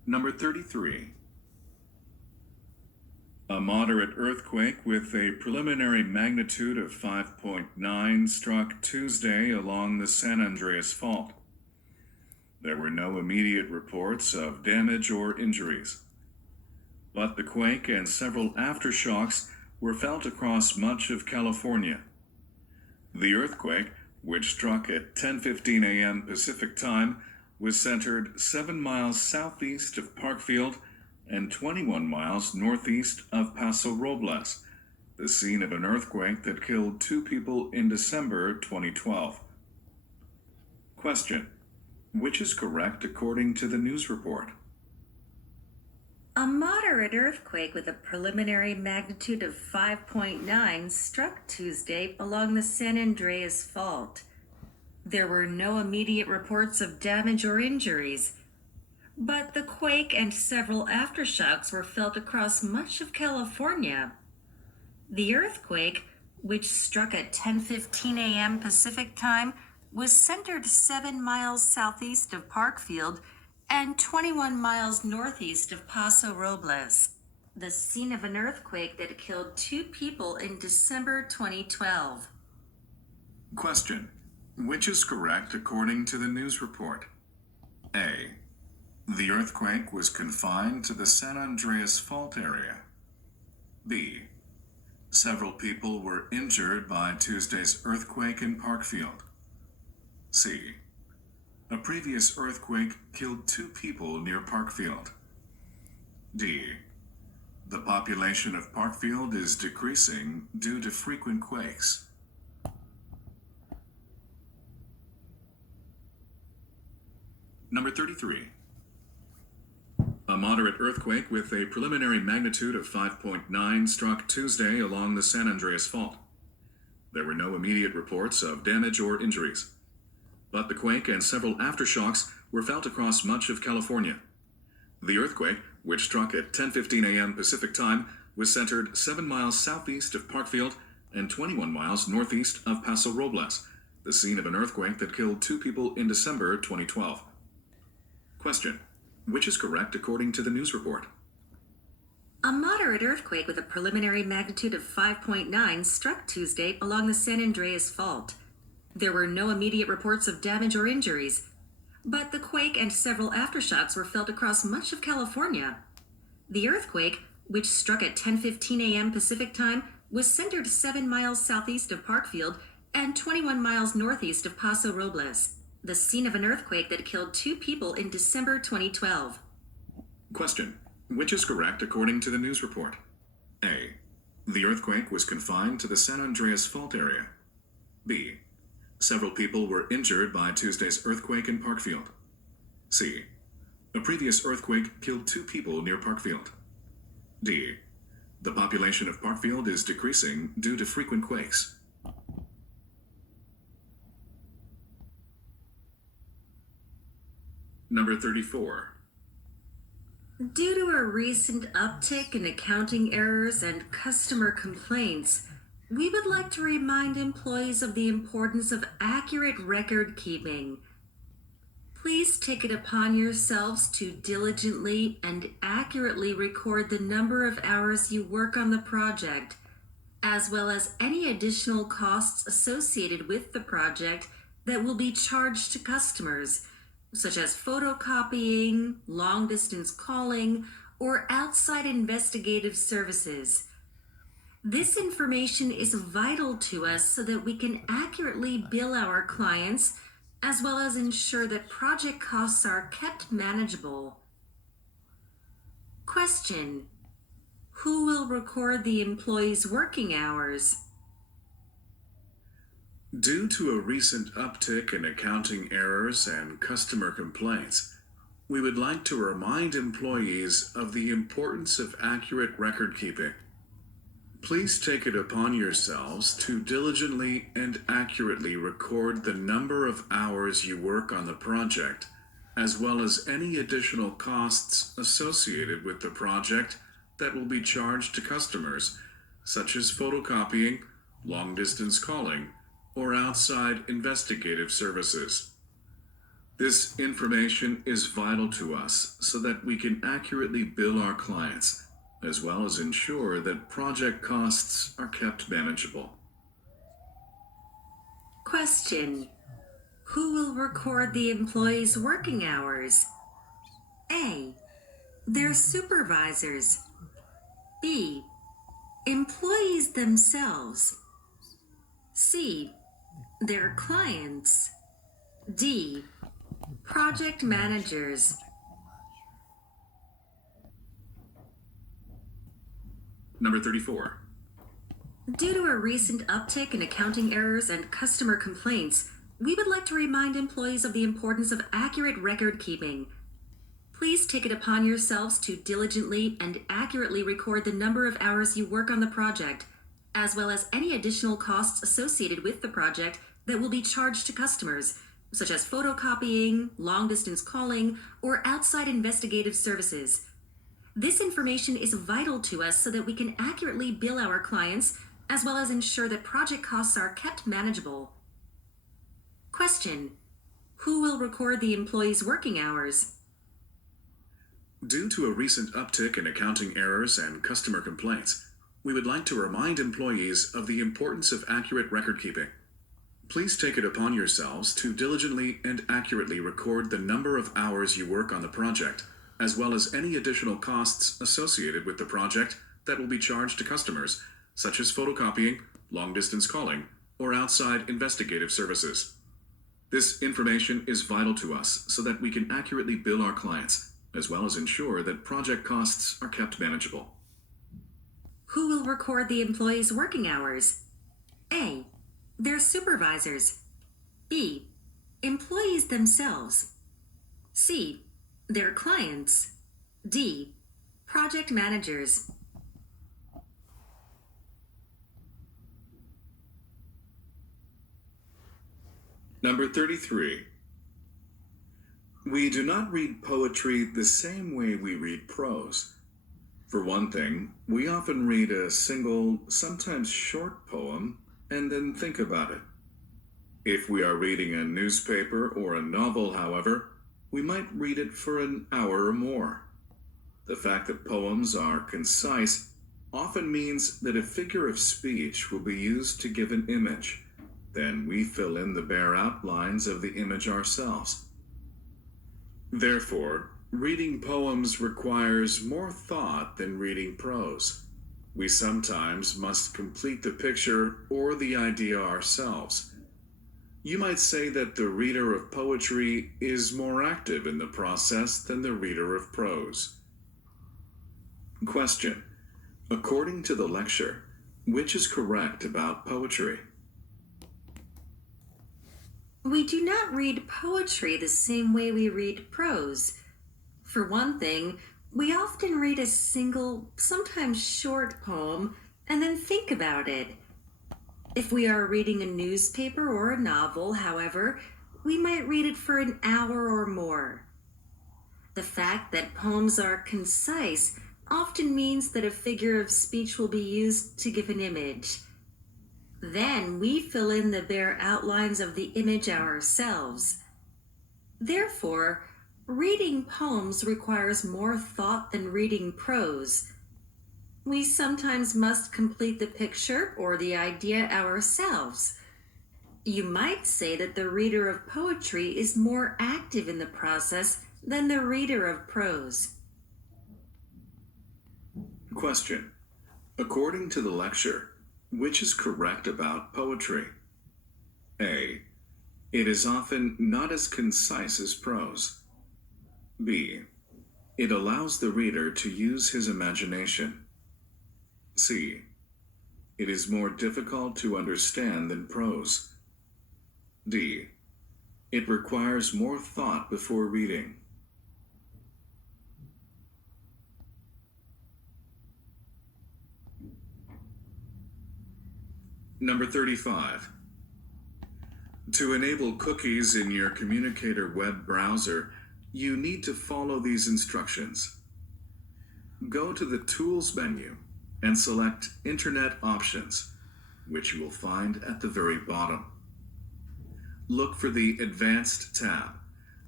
Number 33. A moderate earthquake with a preliminary magnitude of 5.9 struck Tuesday along the San Andreas Fault. There were no immediate reports of damage or injuries, but the quake and several aftershocks were felt across much of California. The earthquake, which struck at 10:15 a.m. Pacific Time, was centered 7 miles southeast of Parkfield and 21 miles northeast of Paso Robles, the scene of an earthquake that killed 2 people in December 2012. Question: which is correct according to the news report? A moderate earthquake with a preliminary magnitude of 5.9 struck Tuesday along the San Andreas Fault. There were no immediate reports of damage or injuries, but the quake and several aftershocks were felt across much of California. The earthquake, which struck at 10:15 a.m. Pacific Time, was centered 7 miles southeast of Parkfield and 21 miles northeast of Paso Robles, the scene of an earthquake that killed 2 people in December 2012. Question: which is correct according to the news report? A. The earthquake was confined to the San Andreas Fault area. B. Several people were injured by Tuesday's earthquake in Parkfield. C. A previous earthquake killed 2 people near Parkfield. D. The population of Parkfield is decreasing due to frequent quakes. Number 33. A moderate earthquake with a preliminary magnitude of 5.9 struck Tuesday along the San Andreas Fault. There were no immediate reports of damage or injuries, but the quake and several aftershocks were felt across much of California. The earthquake, which struck at 10:15 a.m. Pacific Time, was centered 7 miles southeast of Parkfield and 21 miles northeast of Paso Robles, the scene of an earthquake that killed 2 people in December 2012. Question: which is correct according to the news report? A moderate earthquake with a preliminary magnitude of 5.9 struck Tuesday along the San Andreas Fault. There were no immediate reports of damage or injuries, but the quake and several aftershocks were felt across much of California. The earthquake, which struck at 10:15 a.m. Pacific Time, was centered 7 miles southeast of Parkfield and 21 miles northeast of Paso Robles, the scene of an earthquake that killed 2 people in December 2012. Question: which is correct according to the news report? A. The earthquake was confined to the San Andreas Fault area. B. Several people were injured by Tuesday's earthquake in Parkfield. C. A previous earthquake killed 2 people near Parkfield. D. The population of Parkfield is decreasing due to frequent quakes. Number 34. Due to a recent uptick in accounting errors and customer complaints, we would like to remind employees of the importance of accurate record keeping. Please take it upon yourselves to diligently and accurately record the number of hours you work on the project, as well as any additional costs associated with the project that will be charged to customers, such as photocopying, long-distance calling, or outside investigative services. This information is vital to us so that we can accurately bill our clients, as well as ensure that project costs are kept manageable. Question: who will record the employees' working hours? Due to a recent uptick in accounting errors and customer complaints, we would like to remind employees of the importance of accurate record keeping. Please take it upon yourselves to diligently and accurately record the number of hours you work on the project, as well as any additional costs associated with the project that will be charged to customers, such as photocopying, long-distance calling, or outside investigative services. This information is vital to us so that we can accurately bill our clients, as well as ensure that project costs are kept manageable. Question: who will record the employees' working hours? A. Their supervisors. B. Employees themselves. C. Their clients. D. Project managers. Number 34. Due to a recent uptick in accounting errors and customer complaints, we would like to remind employees of the importance of accurate record keeping. Please take it upon yourselves to diligently and accurately record the number of hours you work on the project, as well as any additional costs associated with the project that will be charged to customers, such as photocopying, long-distance calling, or outside investigative services. This information is vital to us so that we can accurately bill our clients, as well as ensure that project costs are kept manageable. Question: who will record the employees' working hours? Due to a recent uptick in accounting errors and customer complaints, we would like to remind employees of the importance of accurate record keeping. Please take it upon yourselves to diligently and accurately record the number of hours you work on the project, as well as any additional costs associated with the project that will be charged to customers, such as photocopying, long-distance calling, or outside investigative services. This information is vital to us so that we can accurately bill our clients, as well as ensure that project costs are kept manageable. Who will record the employees' working hours? A. Their supervisors. B. Employees themselves. C. Their clients. D. Project managers. Number 33. We do not read poetry the same way we read prose. For one thing, we often read a single, sometimes short poem and then think about it. If we are reading a newspaper or a novel, however, we might read it for an hour or more. The fact that poems are concise often means that a figure of speech will be used to give an image. Then we fill in the bare outlines of the image ourselves. Therefore, reading poems requires more thought than reading prose. We sometimes must complete the picture or the idea ourselves. You might say that the reader of poetry is more active in the process than the reader of prose. Question: according to the lecture, which is correct about poetry? We do not read poetry the same way we read prose. For one thing, we often read a single, sometimes short poem and then think about it. If we are reading a newspaper or a novel, however, we might read it for an hour or more. The fact that poems are concise often means that a figure of speech will be used to give an image. Then we fill in the bare outlines of the image ourselves. Therefore, reading poems requires more thought than reading prose. We sometimes must complete the picture or the idea ourselves. You might say that the reader of poetry is more active in the process than the reader of prose. Question: according to the lecture, which is correct about poetry? A. It is often not as concise as prose. B. It allows the reader to use his imagination. C. It is more difficult to understand than prose. D. It requires more thought before reading. Number 35. To enable cookies in your Communicator web browser, you need to follow these instructions. Go to the Tools menu and select Internet Options, which you will find at the very bottom. Look for the Advanced tab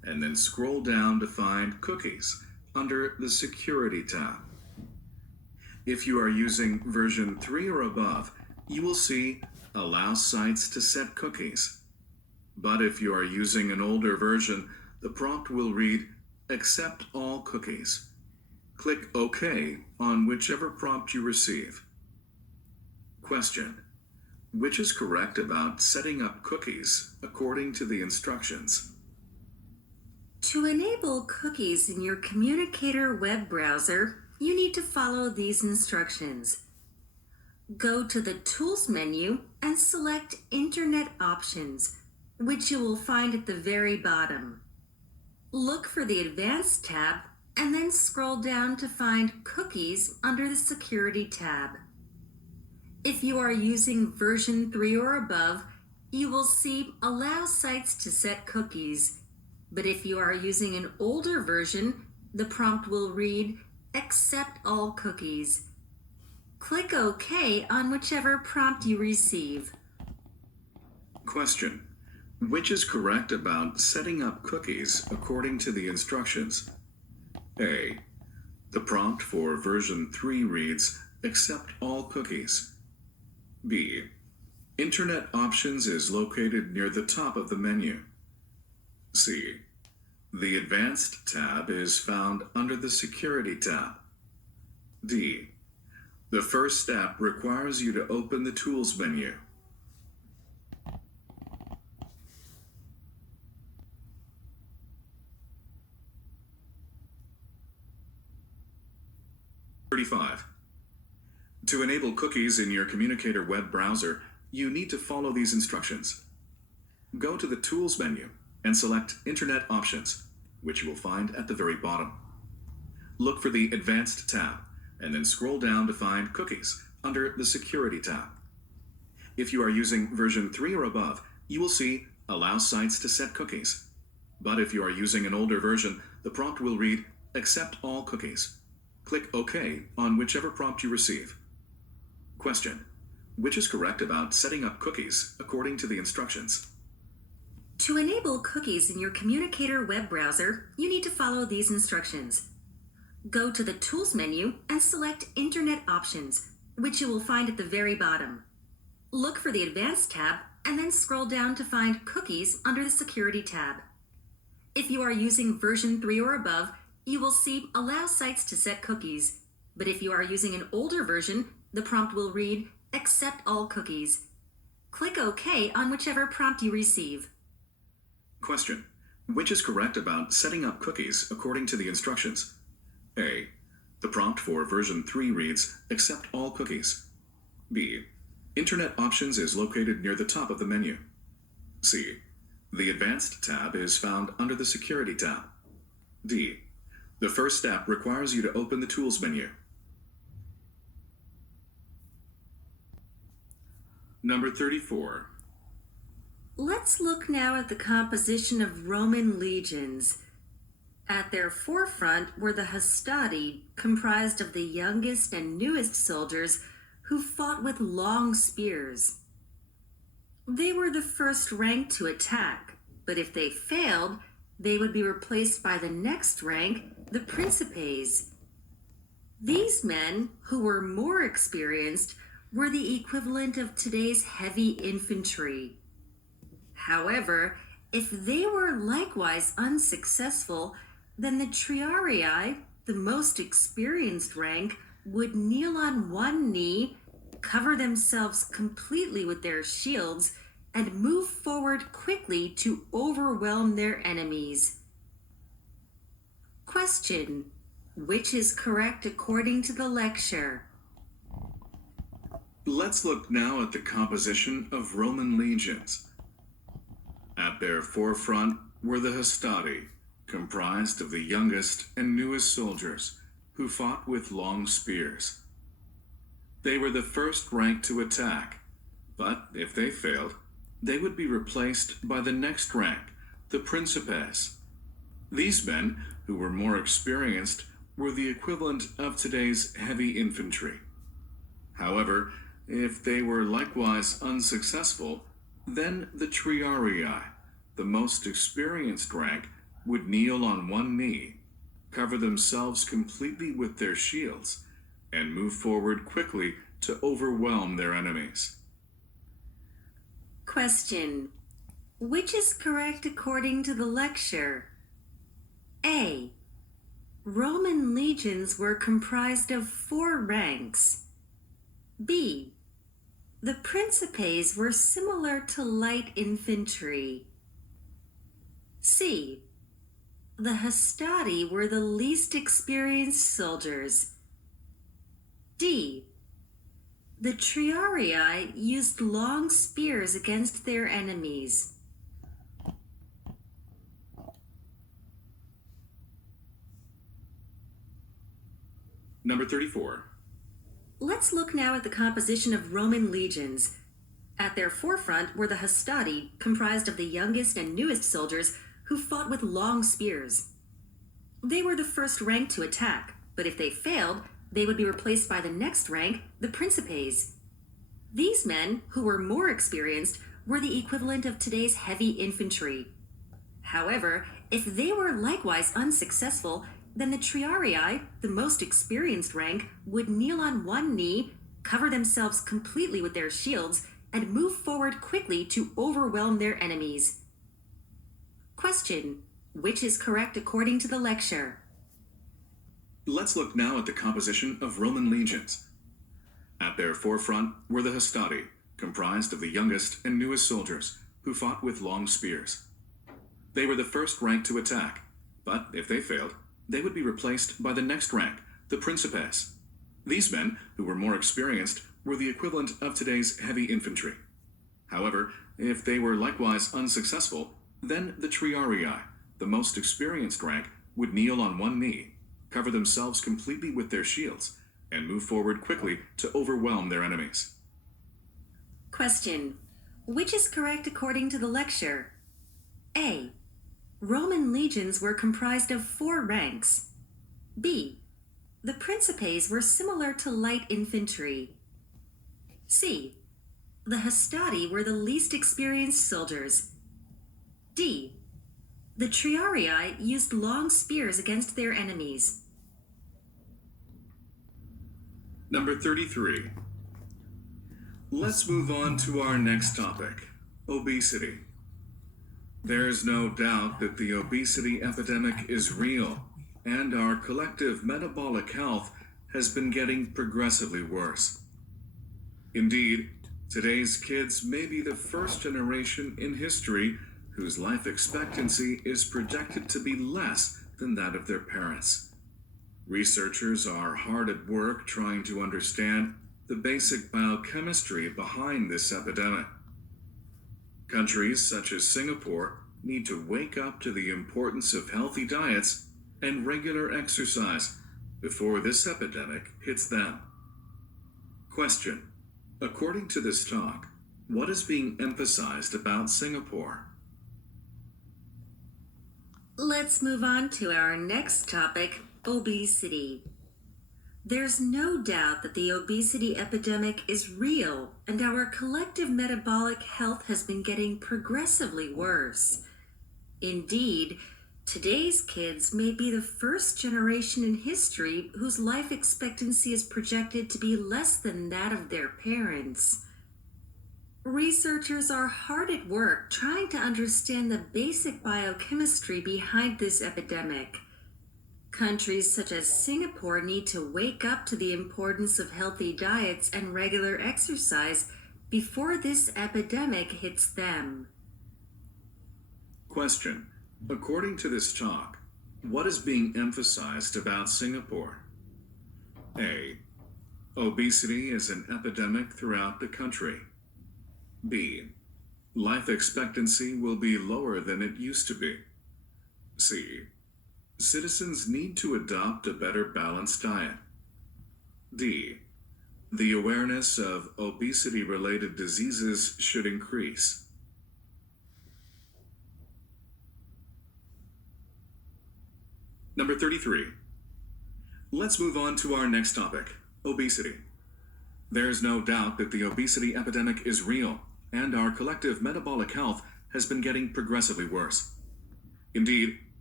and then scroll down to find Cookies under the Security tab. If you are using version 3 or above, you will see Allow Sites to Set Cookies. But if you are using an older version, the prompt will read Accept All Cookies. Click OK on whichever prompt you receive. Question: which is correct about setting up cookies according to the instructions? To enable cookies in your Communicator web browser, you need to follow these instructions. Go to the Tools menu and select Internet Options, which you will find at the very bottom. Look for the Advanced tab and then scroll down to find Cookies under the Security tab. If you are using version 3 or above, you will see Allow Sites to Set Cookies. But if you are using an older version, the prompt will read Accept All Cookies. Click OK on whichever prompt you receive. Question: which is correct about setting up cookies according to the instructions? A. The prompt for version 3 reads Accept All Cookies. B. Internet Options is located near the top of the menu. C. The Advanced tab is found under the Security tab. D. The first step requires you to open the Tools menu. To enable cookies in your Communicator web browser, you need to follow these instructions. Go to the Tools menu and select Internet Options, which you will find at the very bottom. Look for the Advanced tab, and then scroll down to find Cookies under the Security tab. If you are using version 3 or above, you will see Allow Sites to Set Cookies. But if you are using an older version, the prompt will read Accept All Cookies. Click OK on whichever prompt you receive. Question: which is correct about setting up cookies according to the instructions? To enable cookies in your Communicator web browser, you need to follow these instructions. Go to the Tools menu and select Internet Options, which you will find at the very bottom. Look for the Advanced tab and then scroll down to find Cookies under the Security tab. If you are using version 3 or above, you will see Allow Sites to Set Cookies. But if you are using an older version, the prompt will read Accept All Cookies. Click OK on whichever prompt you receive. Question: which is correct about setting up cookies according to the instructions? A. The prompt for version 3 reads Accept All Cookies. B. Internet Options is located near the top of the menu. C. The Advanced tab is found under the Security tab. D. The first step requires you to open the Tools menu. Number 34. Let's look now at the composition of Roman legions. At their forefront were the Hastati, comprised of the youngest and newest soldiers who fought with long spears. They were the first rank to attack, but if they failed, they would be replaced by the next rank, the Principes. These men, who were more experienced, were the equivalent of today's heavy infantry. However, if they were likewise unsuccessful, then the Triarii, the most experienced rank, would kneel on one knee, cover themselves completely with their shields, and move forward quickly to overwhelm their enemies. Question: which is correct according to the lecture? Let's look now at the composition of Roman legions. At their forefront were the Hastati, comprised of the youngest and newest soldiers, who fought with long spears. They were the first rank to attack, but if they failed, they would be replaced by the next rank, the Principes. These men, who were more experienced, were the equivalent of today's heavy infantry. However, if they were likewise unsuccessful, then the Triarii, the most experienced rank, would kneel on one knee, cover themselves completely with their shields, and move forward quickly to overwhelm their enemies. Question: which is correct according to the lecture? A. Roman legions were comprised of 4 ranks. B. The principes were similar to light infantry. C. The hastati were the least experienced soldiers. D. The triarii used long spears against their enemies. Number 34. Let's look now at the composition of Roman legions. At their forefront were the hastati, comprised of the youngest and newest soldiers who fought with long spears. They were the first rank to attack, but if they failed, they would be replaced by the next rank, the principes. These men, who were more experienced, were the equivalent of today's heavy infantry. However, if they were likewise unsuccessful, then the triarii, the most experienced rank, would kneel on one knee, cover themselves completely with their shields, and move forward quickly to overwhelm their enemies. Question: which is correct according to the lecture? Let's look now at the composition of Roman legions. At their forefront were the hastati, comprised of the youngest and newest soldiers, who fought with long spears. They were the first rank to attack, but if they failed, they would be replaced by the next rank, the principes. These men, who were more experienced, were the equivalent of today's heavy infantry. However, if they were likewise unsuccessful, then the triarii, the most experienced rank, would kneel on one knee, cover themselves completely with their shields, and move forward quickly to overwhelm their enemies. Question: which is correct according to the lecture? A. Roman legions were comprised of 4 ranks. B. The principes were similar to light infantry. C. The hastati were the least experienced soldiers. D. The triarii used long spears against their enemies. Number 33. Let's move on to our next topic, obesity. There's no doubt that the obesity epidemic is real, and our collective metabolic health has been getting progressively worse. Indeed, today's kids may be the first generation in history whose life expectancy is projected to be less than that of their parents. Researchers are hard at work trying to understand the basic biochemistry behind this epidemic. Countries such as Singapore need to wake up to the importance of healthy diets and regular exercise before this epidemic hits them. Question: according to this talk, what is being emphasized about Singapore? Let's move on to our next topic, obesity. There's no doubt that the obesity epidemic is real, and our collective metabolic health has been getting progressively worse. Indeed, today's kids may be the first generation in history whose life expectancy is projected to be less than that of their parents. Researchers are hard at work trying to understand the basic biochemistry behind this epidemic. Countries such as Singapore need to wake up to the importance of healthy diets and regular exercise before this epidemic hits them. Question: according to this talk, what is being emphasized about Singapore? A. Obesity is an epidemic throughout the country. B. Life expectancy will be lower than it used to be. C. Citizens need to adopt a better balanced diet. D. The awareness of obesity-related diseases should increase. Number 33. Let's move on to our next topic, obesity. There's no doubt that the obesity epidemic is real, and our collective metabolic health has been getting progressively worse. Indeed,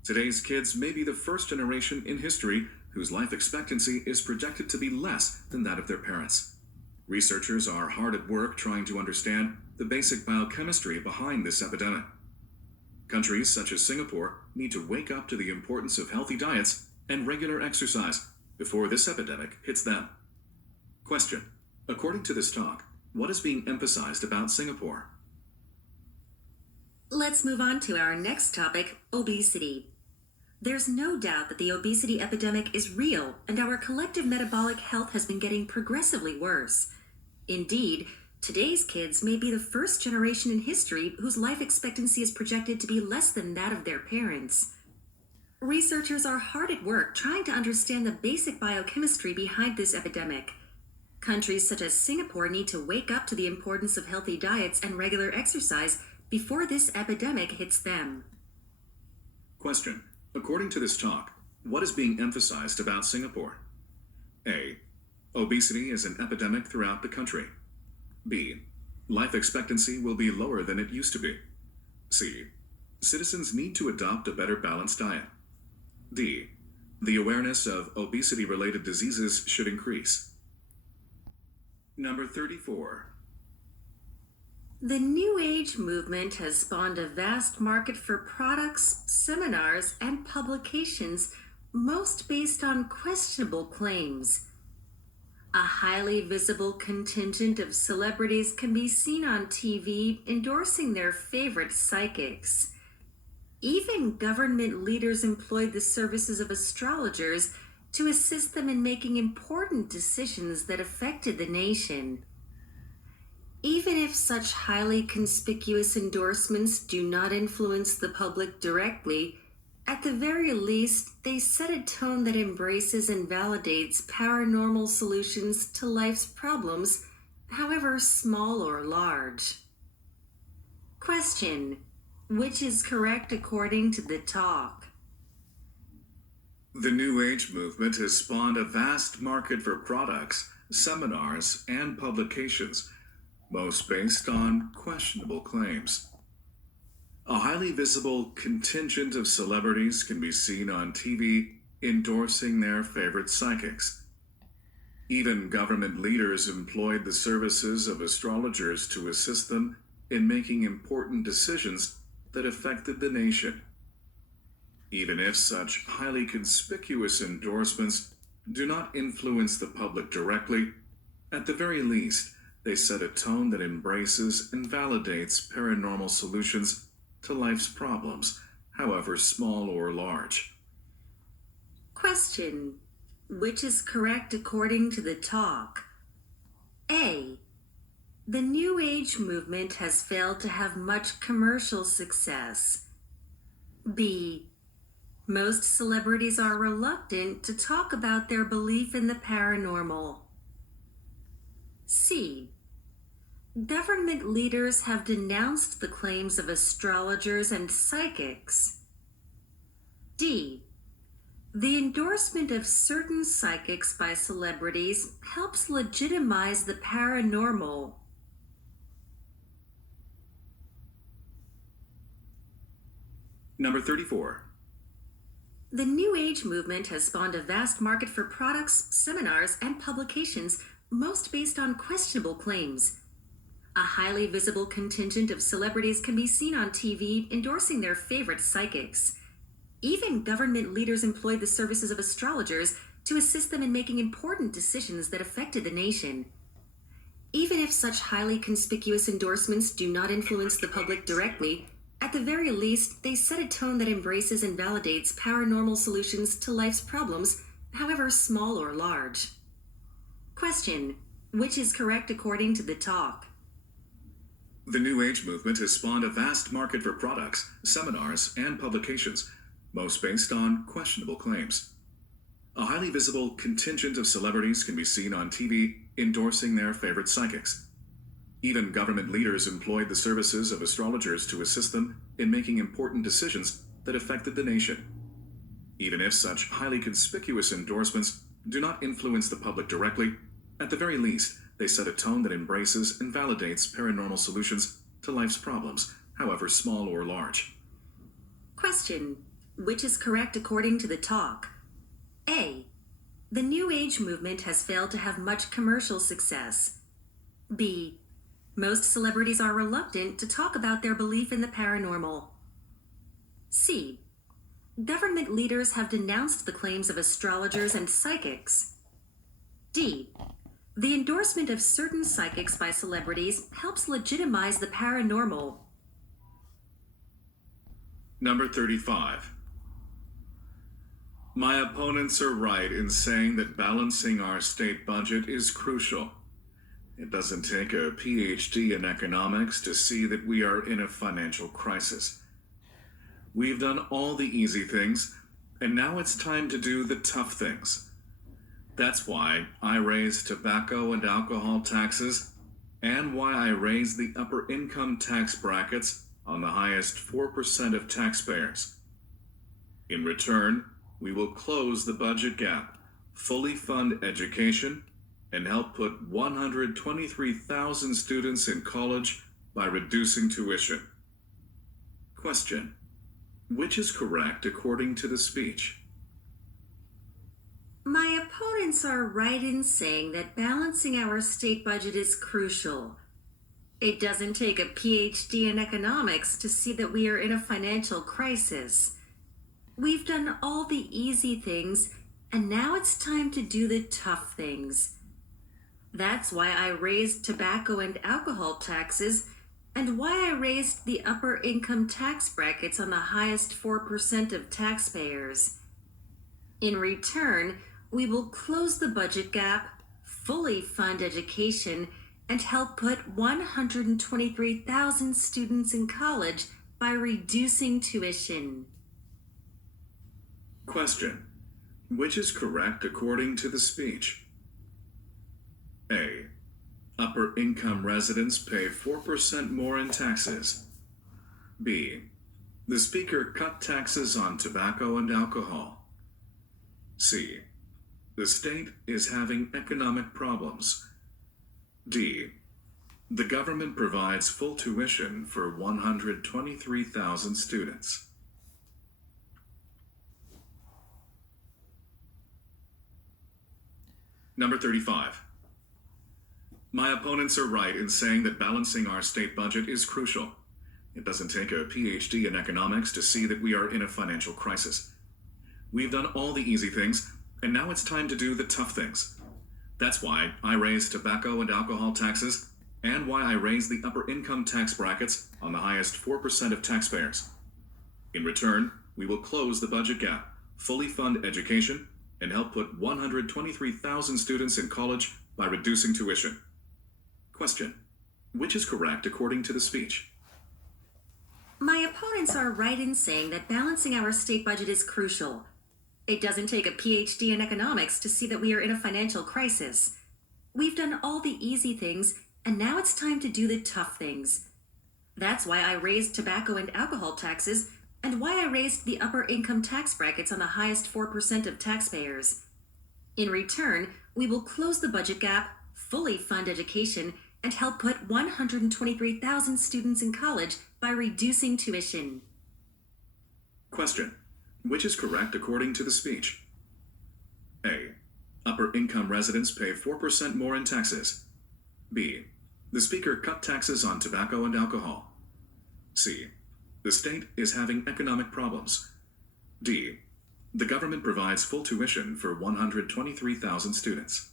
Today's kids may be the first generation in history whose life expectancy is projected to be less than that of their parents. Researchers are hard at work trying to understand the basic biochemistry behind this epidemic. Countries such as Singapore need to wake up to the importance of healthy diets and regular exercise before this epidemic hits them. Question: according to this talk, what is being emphasized about Singapore? Let's move on to our next topic, obesity. There's no doubt that the obesity epidemic is real, and our collective metabolic health has been getting progressively worse. Indeed, today's kids may be the first generation in history whose life expectancy is projected to be less than that of their parents. Researchers are hard at work trying to understand the basic biochemistry behind this epidemic. Countries such as Singapore need to wake up to the importance of healthy diets and regular exercise before this epidemic hits them. Question: according to this talk, what is being emphasized about Singapore? A. Obesity is an epidemic throughout the country. B. Life expectancy will be lower than it used to be. C. Citizens need to adopt a better balanced diet. D. The awareness of obesity-related diseases should increase. Number 34. The New Age movement has spawned a vast market for products, seminars, and publications, most based on questionable claims. A highly visible contingent of celebrities can be seen on TV endorsing their favorite psychics. Even government leaders employed the services of astrologers to assist them in making important decisions that affected the nation. Even if such highly conspicuous endorsements do not influence the public directly, at the very least, they set a tone that embraces and validates paranormal solutions to life's problems, however small or large. Question: which is correct according to the talk? The New Age movement has spawned a vast market for products, seminars, and publications, most based on questionable claims. A highly visible contingent of celebrities can be seen on TV endorsing their favorite psychics. Even government leaders employed the services of astrologers to assist them in making important decisions that affected the nation. Even if such highly conspicuous endorsements do not influence the public directly, at the very least, they set a tone that embraces and validates paranormal solutions to life's problems, however small or large. Question: which is correct according to the talk? A. The New Age movement has failed to have much commercial success. B. Most celebrities are reluctant to talk about their belief in the paranormal. C. Government leaders have denounced the claims of astrologers and psychics. D. The endorsement of certain psychics by celebrities helps legitimize the paranormal. Number 34. The New Age movement has spawned a vast market for products, seminars, and publications, most based on questionable claims. A highly visible contingent of celebrities can be seen on TV endorsing their favorite psychics. Even government leaders employed the services of astrologers to assist them in making important decisions that affected the nation. Even if such highly conspicuous endorsements do not influence the public directly, at the very least, they set a tone that embraces and validates paranormal solutions to life's problems, however small or large. Question: which is correct according to the talk? The New Age movement has spawned a vast market for products, seminars, and publications, most based on questionable claims. A highly visible contingent of celebrities can be seen on TV endorsing their favorite psychics. Even government leaders employed the services of astrologers to assist them in making important decisions that affected the nation. Even if such highly conspicuous endorsements do not influence the public directly, at the very least, they set a tone that embraces and validates paranormal solutions to life's problems, however small or large. Question: Which is correct according to the talk? A. The New Age movement has failed to have much commercial success. B. Most celebrities are reluctant to talk about their belief in the paranormal. C. Government leaders have denounced the claims of astrologers and psychics. D. The endorsement of certain psychics by celebrities helps legitimize the paranormal. Number 35. My opponents are right in saying that balancing our state budget is crucial. It doesn't take a PhD in economics to see that we are in a financial crisis. We've done all the easy things, and now it's time to do the tough things. That's why I raised tobacco and alcohol taxes, and why I raised the upper income tax brackets on the highest 4% of taxpayers. In return, we will close the budget gap, fully fund education, and help put 123,000 students in college by reducing tuition. Question: which is correct according to the speech? My opponents are right in saying that balancing our state budget is crucial. It doesn't take a PhD in economics to see that we are in a financial crisis. We've done all the easy things, and now it's time to do the tough things. That's why I raised tobacco and alcohol taxes, and why I raised the upper income tax brackets on the highest 4% of taxpayers. In return, we will close the budget gap, fully fund education, and help put 123,000 students in college by reducing tuition. Question: which is correct according to the speech? A. Upper income residents pay 4% more in taxes. B. The speaker cut taxes on tobacco and alcohol. C. The state is having economic problems. D. The government provides full tuition for 123,000 students. Number 35. My opponents are right in saying that balancing our state budget is crucial. It doesn't take a PhD in economics to see that we are in a financial crisis. We've done all the easy things, and now it's time to do the tough things. That's why I raised tobacco and alcohol taxes, and why I raised the upper income tax brackets on the highest 4% of taxpayers. In return, we will close the budget gap, fully fund education, and help put 123,000 students in college by reducing tuition. Question: which is correct according to the speech? My opponents are right in saying that balancing our state budget is crucial. It doesn't take a PhD in economics to see that we are in a financial crisis. We've done all the easy things, and now it's time to do the tough things. That's why I raised tobacco and alcohol taxes, and why I raised the upper income tax brackets on the highest 4% of taxpayers. In return, we will close the budget gap, fully fund education, and help put 123,000 students in college by reducing tuition. Question: which is correct according to the speech? A. Upper income residents pay 4% more in taxes. B. The speaker cut taxes on tobacco and alcohol. C. The state is having economic problems. D. The government provides full tuition for 123,000 students.